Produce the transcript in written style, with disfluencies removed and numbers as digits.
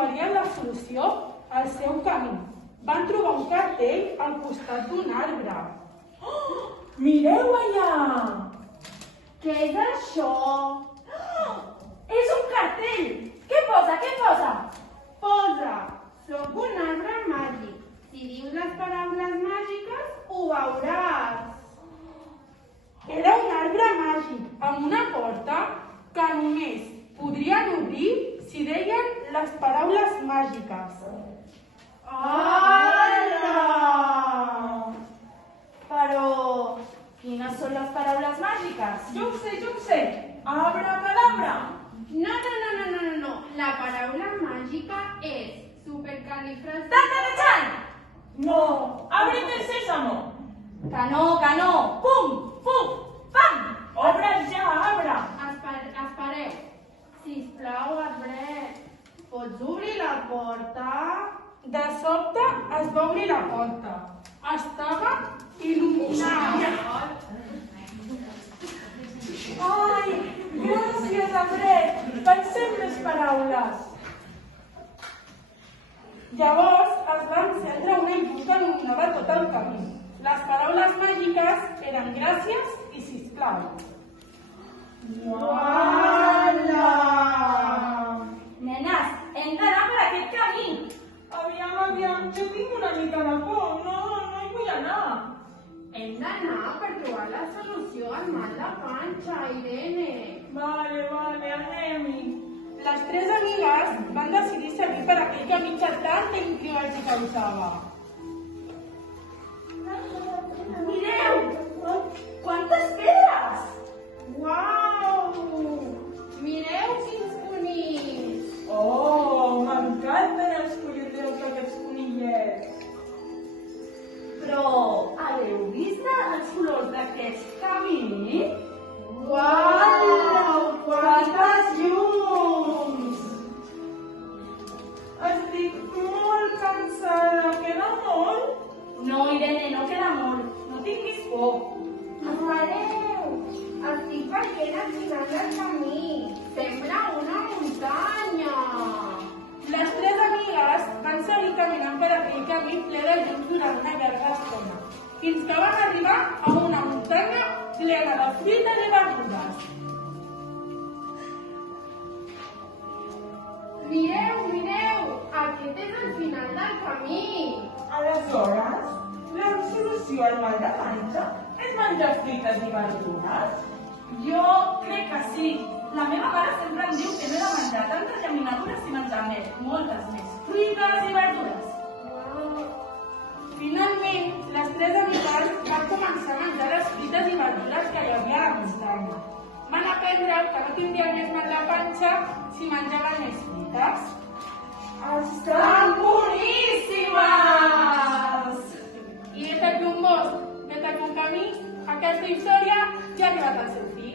trobarien la solució al seu camí. Van trobar un cartell al costat d'un arbre. Oh, mireu allà! Què és això? Oh, és un cartell! Què posa? Què posa? Posa, soc un arbre màgic. Si dius les paraules màgiques, ho veuràs. Era un arbre màgic amb una porta que només podrien obrir si deien les paraules màgiques. Hola! Però, quines són les paraules màgiques? Jo ho sé. Abracadabra! No. La paraula màgica és supercalifragilisticoexpialidocious. Tatatachan! No, ábrete el sésamo. Que no. Pum, pum, pam! Obre ja, abre! Espereu. Sisplau, arbret, pots obrir la porta? De sobte es va obrir la porta. Estava il·luminada. Ai, gràcies, arbret! Pensem més paraules. Llavors es va encendre una llum que il·luminava tot el camí. Les paraules màgiques eren gràcies i sisplau. Uala! Nenes, hem d'anar per aquest camí. Aviam, jo tinc una mica de por. No hi vull anar. Hem d'anar per trobar la solució al mal de panxa, Irene. Vale, anem-hi. Les tres amigues van decidir seguir per aquell camí que tanta intriga els causava. Mireu! Quantes pedres! Uau! Mireu quins conills! Oh, m'encanten els collotets d'aquests conillets. Però, heu vist els colors d'aquest camí? Uau! Quantes llums! Estic molt cansada. Queda molt? No, Irene, no queda molt. No tinguis por. Espereu! Estic veient al final del camí. Sembla una muntanya. Les tres amigues van seguir caminant per aquell camí ple de llums durant una llarga estona, fins que van arribar a una muntanya plena de fruites i verdures. Mireu! Aquest és el final del camí. Aleshores, la solució al mal de panxa és menjar fruites i verdures? Jo crec que sí. La meva mare sempre em diu que no he de menjar tantes llaminadures i menjar més, moltes més, fruites i verdures. Finalment, les tres amigues van començar a menjar les fruites i verdures que hi havia a la muntanya. Van aprendre que no tindrien més mal de panxa si menjaven més fruites. Estan boníssimes! I des d'aquí un bosc, des d'aquí un camí, aquesta història ja ha arribat al seu fi.